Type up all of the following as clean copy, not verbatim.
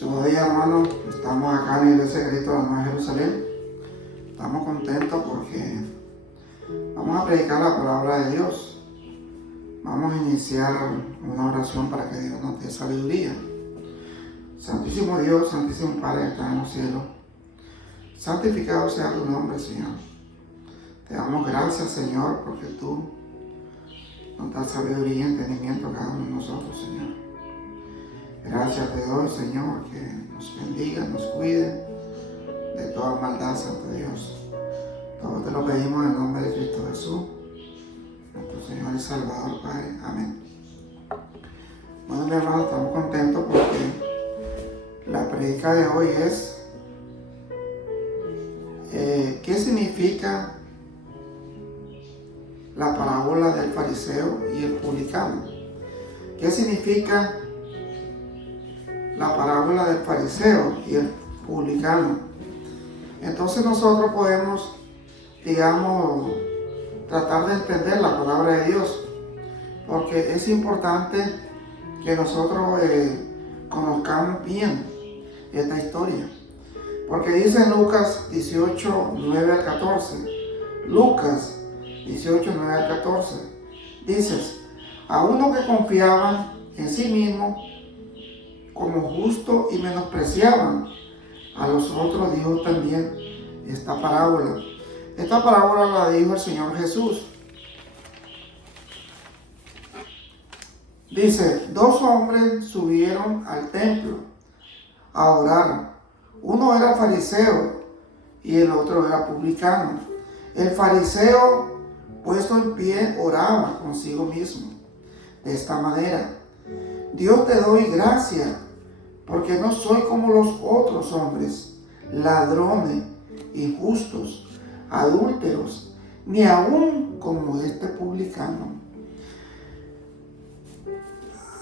Buenos días, hermanos. Estamos acá en la Iglesia de Cristo de la Nueva Jerusalén. Estamos contentos porque vamos a predicar la palabra de Dios. Vamos a iniciar una oración para que Dios nos dé sabiduría. Santísimo Dios, Santísimo Padre que estás en los cielos, santificado sea tu nombre, Señor. Te damos gracias, Señor, porque tú nos das sabiduría y entendimiento a cada uno de nosotros, Señor. Gracias te doy, Señor, que nos bendiga, nos cuide de toda maldad, Santo Dios. Todo te lo pedimos en el nombre de Cristo Jesús, nuestro Señor y Salvador, Padre. Amén. Bueno, mi hermano, estamos contentos porque la predica de hoy es ¿qué significa la parábola del fariseo y el publicano? ¿Qué significa la parábola del fariseo y el publicano? Entonces nosotros podemos, tratar de entender la palabra de Dios, porque es importante que nosotros conozcamos bien esta historia, porque dice en Lucas 18, 9 al 14, Lucas 18, 9 al 14, dices, a uno que confiaban en sí mismo como justo y menospreciaban a los otros, dijo también esta parábola. Esta parábola la dijo el Señor Jesús. Dice, dos hombres subieron al templo a orar. Uno era fariseo y el otro era publicano. El fariseo, puesto en pie, oraba consigo mismo de esta manera: Dios, te doy gracias porque no soy como los otros hombres, ladrones, injustos, adúlteros, ni aún como este publicano.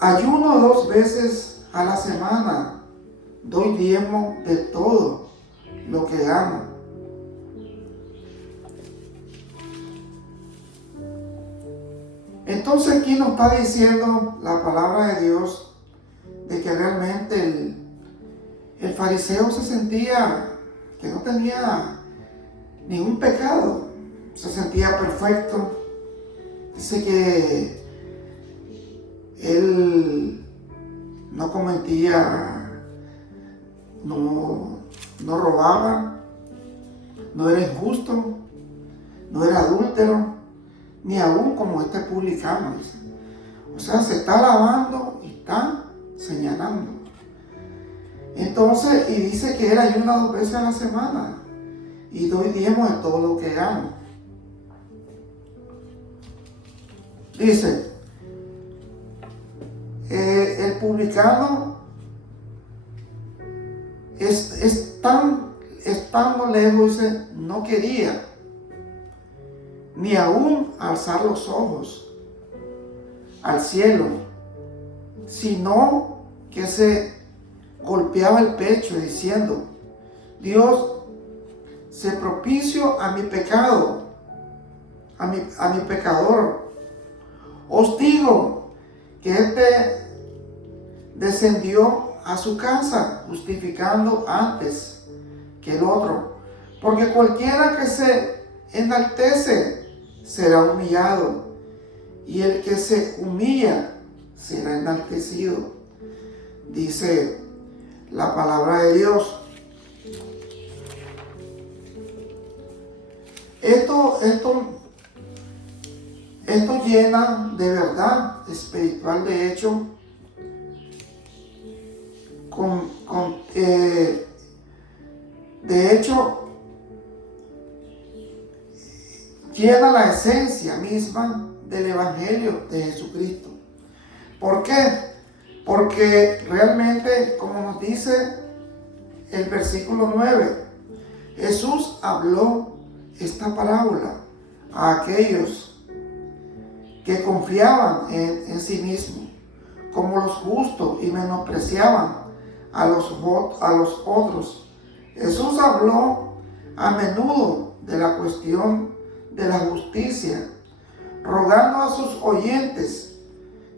Ayuno 2 veces a la semana, doy diezmo de todo lo que gano. Entonces aquí nos está diciendo la palabra de Dios de que realmente el fariseo se sentía que no tenía ningún pecado, se sentía perfecto. Dice que él no cometía, no robaba, no era injusto, no era adúltero, ni aún como este publicano, dice. O sea, se está alabando y está señalando. Entonces, y dice que él ayuna 2 veces a la semana y doy diezmo de todo lo que gano. Dice, el publicano estando lejos, dice, no quería ni aún alzar los ojos al cielo, sino que se golpeaba el pecho diciendo, Dios, sé propicio a mi pecado, a mi pecador. Os digo que este descendió a su casa justificando antes que el otro, porque cualquiera que se enaltece será humillado, y el que se humilla será enaltecido. Dice la palabra de Dios. Esto llena de verdad espiritual, de hecho, llena la esencia misma del Evangelio de Jesucristo. ¿Por qué? Porque realmente, como nos dice el versículo 9, Jesús habló esta parábola a aquellos que confiaban en sí mismos como los justos y menospreciaban a los otros. Jesús habló a menudo de la cuestión de la justicia, rogando a sus oyentes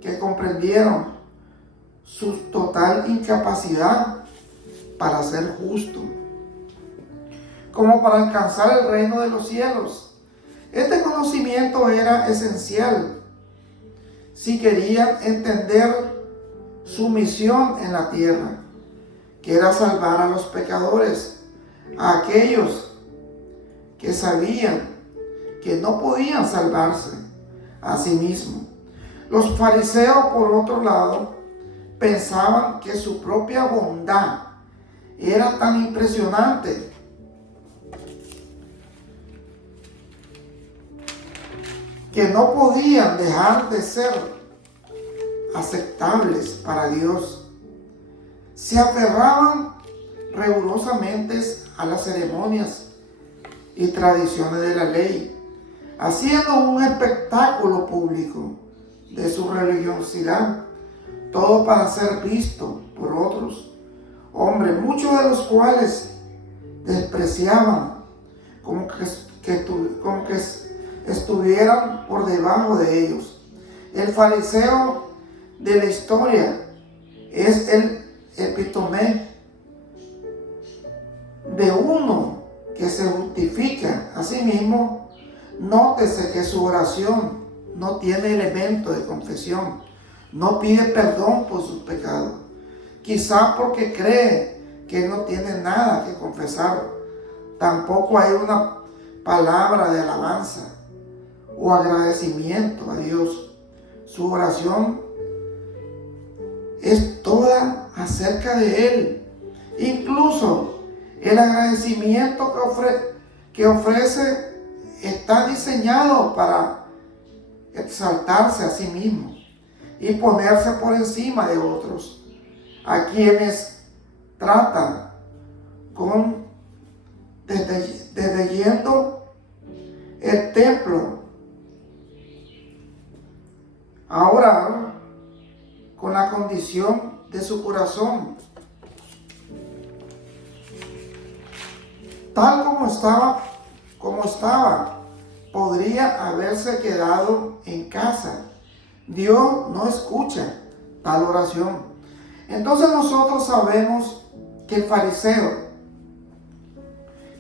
que comprendieron su total incapacidad para ser justo, como para alcanzar el reino de los cielos. Este conocimiento era esencial si querían entender su misión en la tierra, que era salvar a los pecadores, a aquellos que sabían que no podían salvarse a sí mismos. Los fariseos, por otro lado, pensaban que su propia bondad era tan impresionante que no podían dejar de ser aceptables para Dios. Se aferraban rigurosamente a las ceremonias y tradiciones de la ley, haciendo un espectáculo público de su religiosidad, todo para ser visto por otros hombres, muchos de los cuales despreciaban como que estuvieran por debajo de ellos. El fariseo de la historia es el epítome de uno que se justifica a sí mismo. Nótese que su oración no tiene elemento de confesión, no pide perdón por sus pecados, quizá porque cree que no tiene nada que confesar. Tampoco hay una palabra de alabanza o agradecimiento a Dios. Su oración es toda acerca de Él. Incluso el agradecimiento que ofrece está diseñado para exaltarse a sí mismo y ponerse por encima de otros, a quienes tratan desde yendo el templo a orar con la condición de su corazón, tal como estaba, podría haberse quedado en casa. Dios no escucha tal oración. Entonces nosotros sabemos que el fariseo,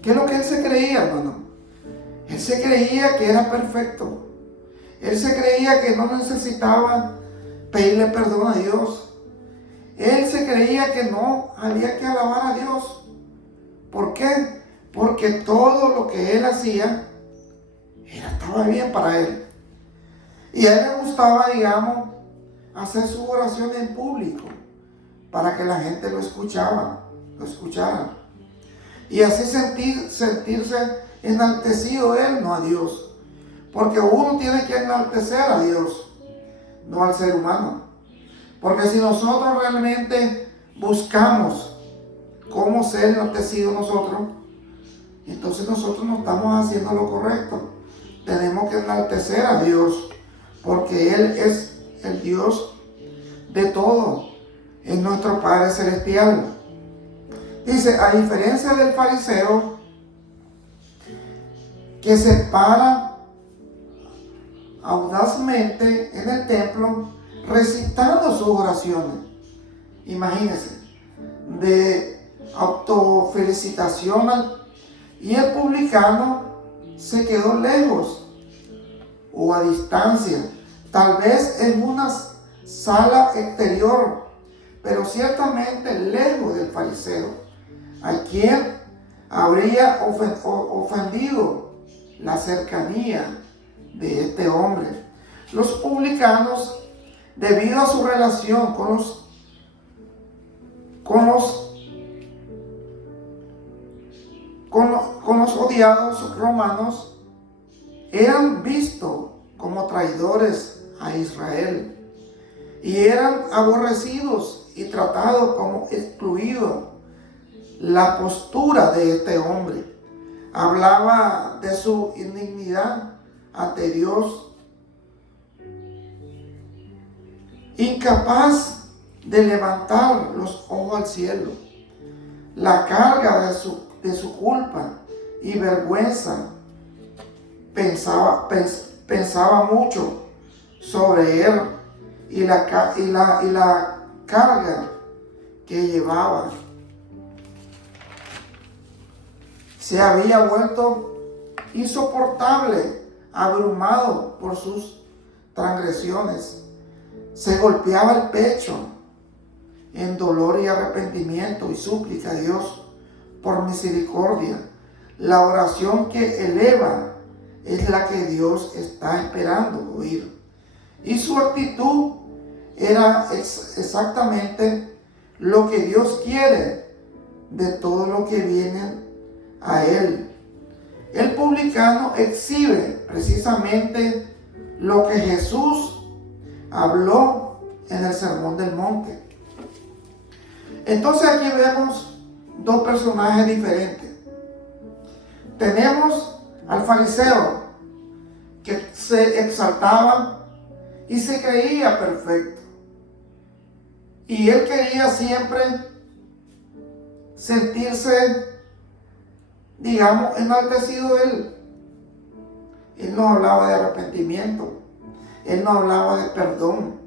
¿qué es lo que él se creía, hermano? Él se creía que era perfecto. Él se creía que no necesitaba pedirle perdón a Dios. Él se creía que no había que alabar a Dios. ¿Por qué? Porque todo lo que él hacía estaba bien para él. Y a él le gustaba, digamos, hacer sus oraciones en público para que la gente lo escuchara. Y así sentirse enaltecido él, no a Dios. Porque uno tiene que enaltecer a Dios, no al ser humano. Porque si nosotros realmente buscamos cómo ser enaltecidos nosotros, entonces nosotros no estamos haciendo lo correcto. Tenemos que enaltecer a Dios, porque Él es el Dios de todo, es nuestro Padre Celestial. Dice, a diferencia del fariseo que se para audazmente en el templo recitando sus oraciones, imagínense, de autofelicitación, y el publicano se quedó lejos o a distancia, tal vez en una sala exterior, pero ciertamente lejos del fariseo, a quien habría ofendido la cercanía de este hombre. Los publicanos, debido a su relación con los odiados romanos, eran vistos como traidores a Israel y eran aborrecidos y tratados como excluidos. La postura de este hombre hablaba de su indignidad ante Dios, incapaz de levantar los ojos al cielo. La carga de su culpa y vergüenza pensaba mucho sobre él y la carga que llevaba. se había vuelto insoportable, abrumado por sus transgresiones. Se golpeaba el pecho en dolor y arrepentimiento y súplica a Dios por misericordia. La oración que eleva es la que Dios está esperando oír. Y su actitud era exactamente lo que Dios quiere de todo lo que viene a Él. El publicano exhibe precisamente lo que Jesús habló en el Sermón del Monte. Entonces aquí vemos dos personajes diferentes. Tenemos al fariseo que se exaltaba y se creía perfecto. Y él quería siempre sentirse, digamos, enaltecido él. Él no hablaba de arrepentimiento. Él no hablaba de perdón.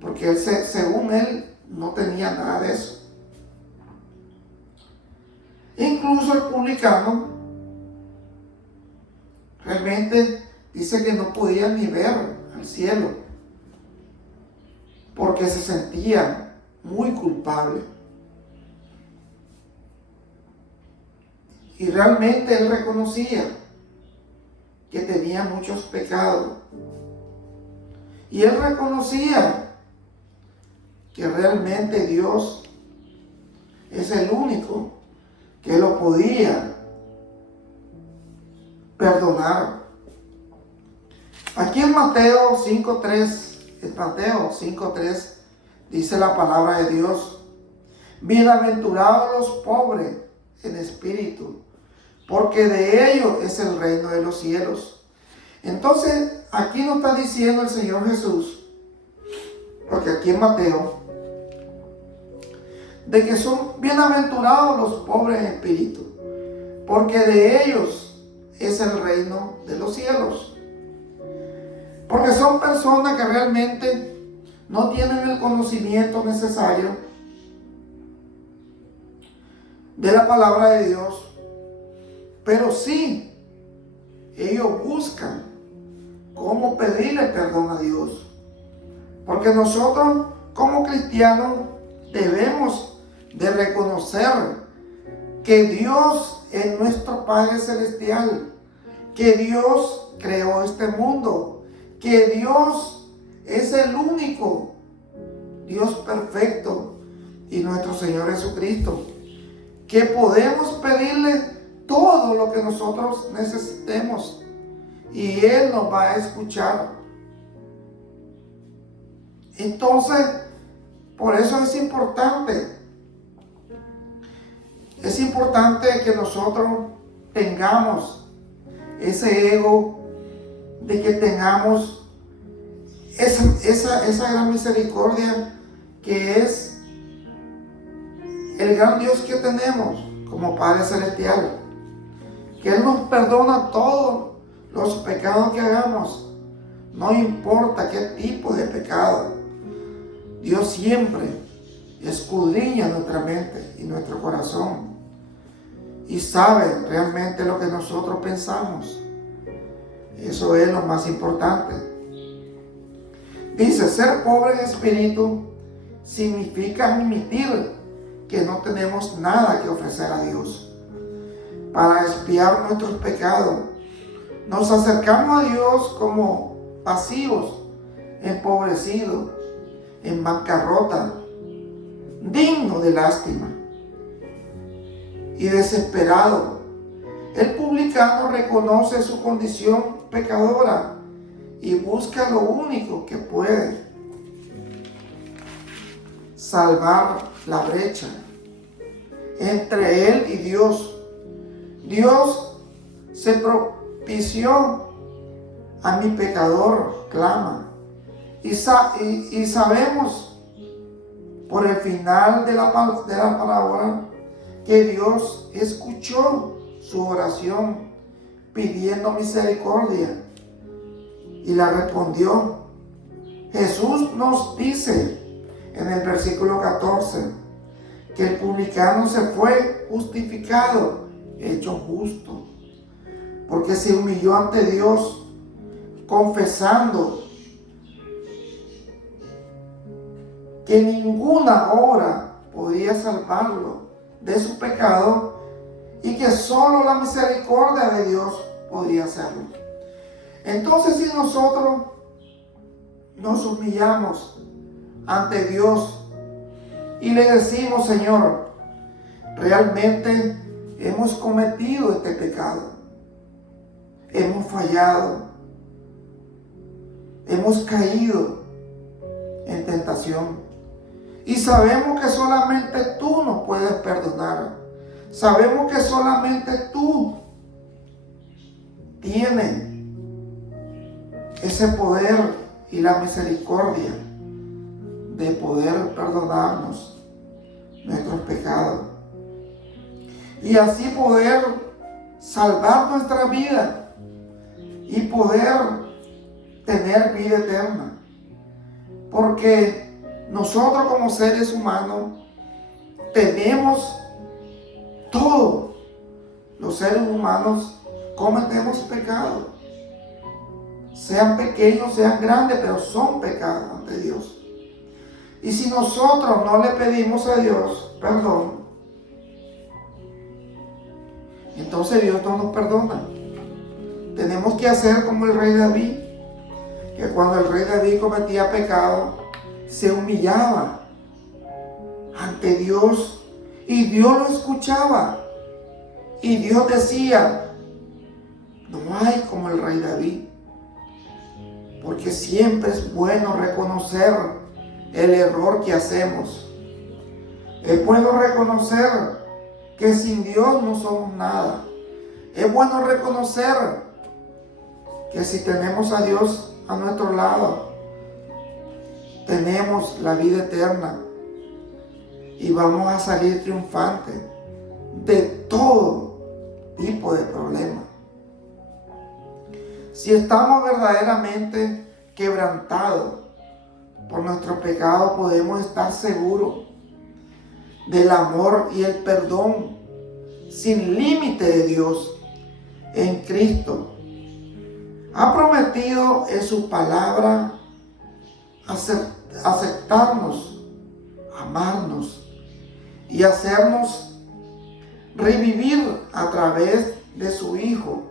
Porque él, según él, no tenía nada de eso. Incluso el publicano realmente dice que no podía ni ver al cielo porque se sentía muy culpable. Y realmente él reconocía que tenía muchos pecados. Y él reconocía que realmente Dios es el único que lo podía perdonar. Aquí en Mateo 5:3 dice la palabra de Dios: bienaventurados los pobres en espíritu, porque de ellos es el reino de los cielos. Entonces, aquí nos está diciendo el Señor Jesús, porque aquí en Mateo, de que son bienaventurados los pobres en espíritu, porque de ellos es el reino de los cielos. Porque son personas que realmente no tienen el conocimiento necesario de la palabra de Dios, pero sí ellos buscan cómo pedirle perdón a Dios. Porque nosotros como cristianos debemos de reconocer que Dios es nuestro Padre Celestial, que Dios creó este mundo, que Dios es el único Dios perfecto y nuestro Señor Jesucristo, que podemos pedirle todo lo que nosotros necesitemos y Él nos va a escuchar. Entonces, por eso es importante que nosotros tengamos ese ego, de que tengamos esa gran misericordia que es el gran Dios que tenemos como Padre Celestial, que Él nos perdona todos los pecados que hagamos, no importa qué tipo de pecado. Dios siempre escudriña nuestra mente y nuestro corazón y sabe realmente lo que nosotros pensamos. Eso es lo más importante. Dice, ser pobre en espíritu significa admitir que no tenemos nada que ofrecer a Dios para expiar nuestros pecados. Nos acercamos a Dios como pasivos, empobrecidos, en bancarrota, digno de lástima y desesperado. El publicano reconoce su condición pecadora y busca lo único que puede salvar la brecha entre él y Dios. Dios se propició a mi pecador, clama. Y sabemos por el final de la parábola que Dios escuchó su oración pidiendo misericordia y la respondió. Jesús nos dice en el versículo 14 que el publicano se fue justificado hecho justo, porque se humilló ante Dios confesando que ninguna obra podía salvarlo de su pecado y que solo la misericordia de Dios podía hacerlo. Entonces, si nosotros nos humillamos ante Dios y le decimos: Señor, realmente hemos cometido este pecado, hemos fallado, hemos caído en tentación y sabemos que solamente tú nos puedes perdonar, sabemos que solamente tú tienes ese poder y la misericordia de poder perdonarnos nuestros pecados y así poder salvar nuestra vida y poder tener vida eterna. Porque nosotros como seres humanos tenemos todo. Los seres humanos cometemos pecados, sean pequeños, sean grandes, pero son pecados ante Dios. Y si nosotros no le pedimos a Dios perdón, entonces Dios no nos perdona. Tenemos que hacer como el rey David, que cuando el rey David cometía pecado, se humillaba ante Dios y Dios lo escuchaba. Y Dios decía: no hay como el rey David, porque siempre es bueno reconocer el error que hacemos. Es bueno reconocer que sin Dios no somos nada. Es bueno reconocer que si tenemos a Dios a nuestro lado, tenemos la vida eterna y vamos a salir triunfantes de todo tipo de problemas. Si estamos verdaderamente quebrantados por nuestro pecado, podemos estar seguros del amor y el perdón sin límite de Dios en Cristo. Ha prometido en su palabra aceptarnos, amarnos y hacernos revivir a través de su Hijo.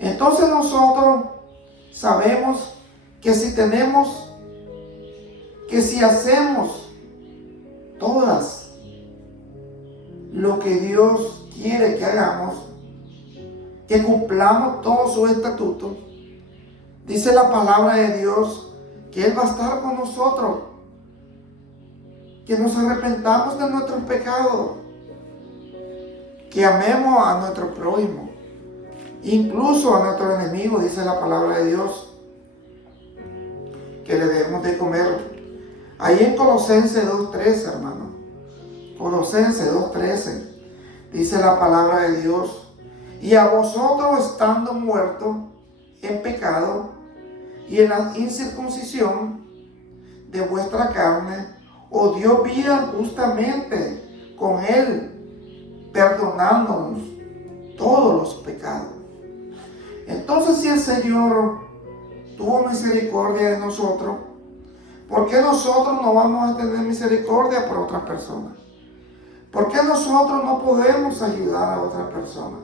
Entonces nosotros sabemos que si hacemos todas lo que Dios quiere que hagamos, que cumplamos todos sus estatutos, dice la palabra de Dios que Él va a estar con nosotros, que nos arrepentamos de nuestros pecados, que amemos a nuestro prójimo, incluso a nuestro enemigo, dice la palabra de Dios, que le debemos de comer. Ahí en Colosenses 2:13, hermano, Colosenses 2:13, dice la palabra de Dios: y a vosotros estando muertos en pecado y en la incircuncisión de vuestra carne, os dio vida justamente con Él, perdonándonos todos los pecados. Entonces, si el Señor tuvo misericordia de nosotros, ¿por qué nosotros no vamos a tener misericordia por otras personas? ¿Por qué nosotros no podemos ayudar a otras personas?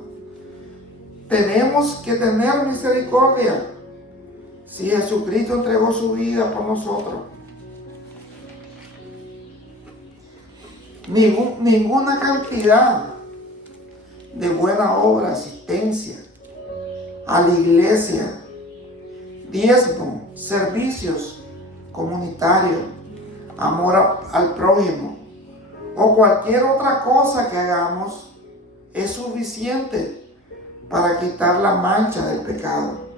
Tenemos que tener misericordia. Si Jesucristo entregó su vida por nosotros, ninguna cantidad de buena obra, asistencia a la iglesia, diezmo, servicios comunitarios, amor al prójimo o cualquier otra cosa que hagamos es suficiente para quitar la mancha del pecado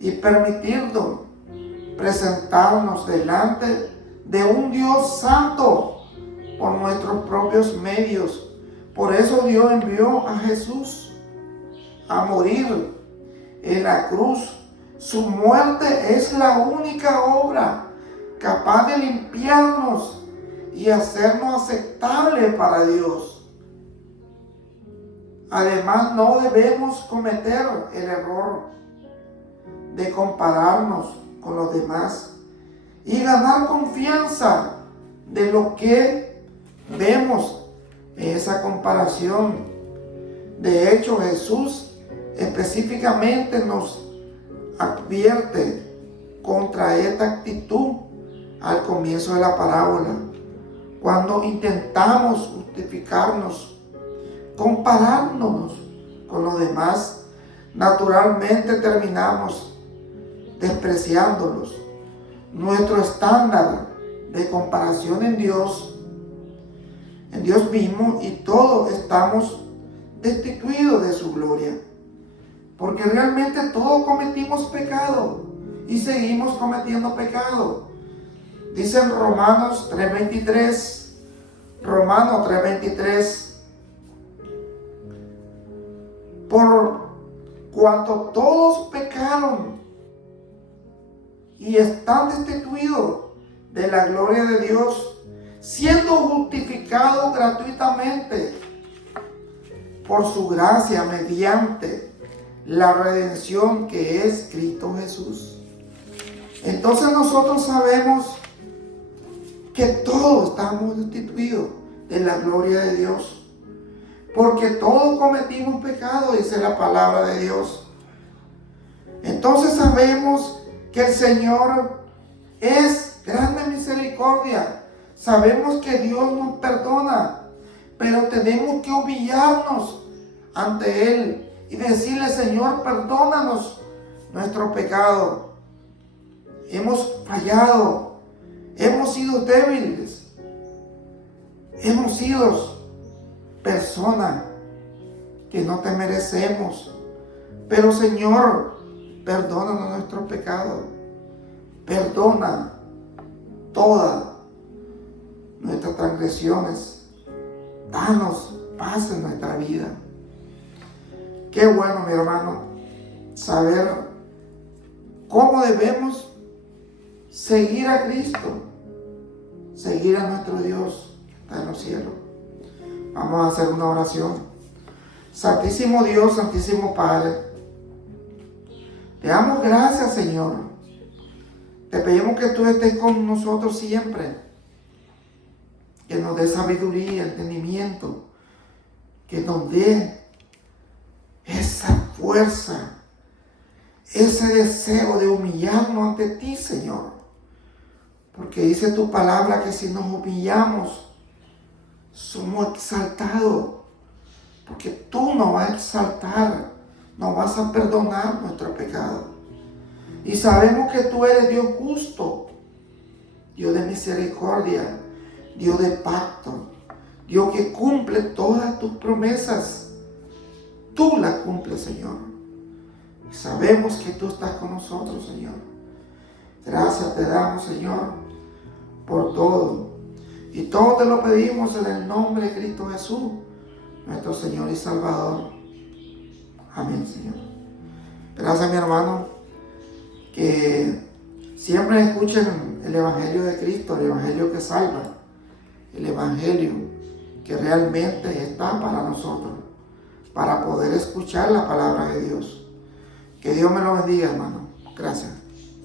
y permitirnos presentarnos delante de un Dios santo por nuestros propios medios. Por eso Dios envió a Jesús a morir en la cruz. Su muerte es la única obra capaz de limpiarnos y hacernos aceptables para Dios. Además, no debemos cometer el error de compararnos con los demás y ganar confianza de lo que vemos en esa comparación. De hecho, Jesús específicamente nos advierte contra esta actitud al comienzo de la parábola. Cuando intentamos justificarnos, comparándonos con los demás, naturalmente terminamos despreciándolos. Nuestro estándar de comparación en Dios mismo, y todos estamos destituidos de su gloria. Porque realmente todos cometimos pecado y seguimos cometiendo pecado. Dice en Romanos 3:23, por cuanto todos pecaron y están destituidos de la gloria de Dios, siendo justificados gratuitamente por su gracia mediante la redención que es Cristo Jesús. Entonces nosotros sabemos que todos estamos destituidos de la gloria de Dios, porque todos cometimos pecado, dice la palabra de Dios. Entonces sabemos que el Señor es grande en misericordia. Sabemos que Dios nos perdona, pero tenemos que humillarnos ante Él y decirle: Señor, perdónanos nuestro pecado. Hemos fallado, hemos sido débiles, hemos sido personas que no te merecemos. Pero Señor, perdónanos nuestro pecado. Perdona todas nuestras transgresiones. Danos paz en nuestra vida. Qué bueno, mi hermano, saber cómo debemos seguir a Cristo, seguir a nuestro Dios que está en los cielos. Vamos a hacer una oración. Santísimo Dios, Santísimo Padre, te damos gracias, Señor. Te pedimos que tú estés con nosotros siempre, que nos dé sabiduría, entendimiento, que nos dé esa fuerza, ese deseo de humillarnos ante ti, Señor. Porque dice tu palabra que si nos humillamos, somos exaltados. Porque tú nos vas a exaltar, nos vas a perdonar nuestro pecado. Y sabemos que tú eres Dios justo, Dios de misericordia, Dios de pacto, Dios que cumple todas tus promesas. Tú las cumples, Señor. Y sabemos que tú estás con nosotros, Señor. Gracias te damos, Señor, por todo. Y todo te lo pedimos en el nombre de Cristo Jesús, nuestro Señor y Salvador. Amén, Señor. Gracias, mi hermano, que siempre escuchen el Evangelio de Cristo, el Evangelio que salva, el Evangelio que realmente está para nosotros, para poder escuchar la palabra de Dios. Que Dios me lo bendiga, hermano. Gracias.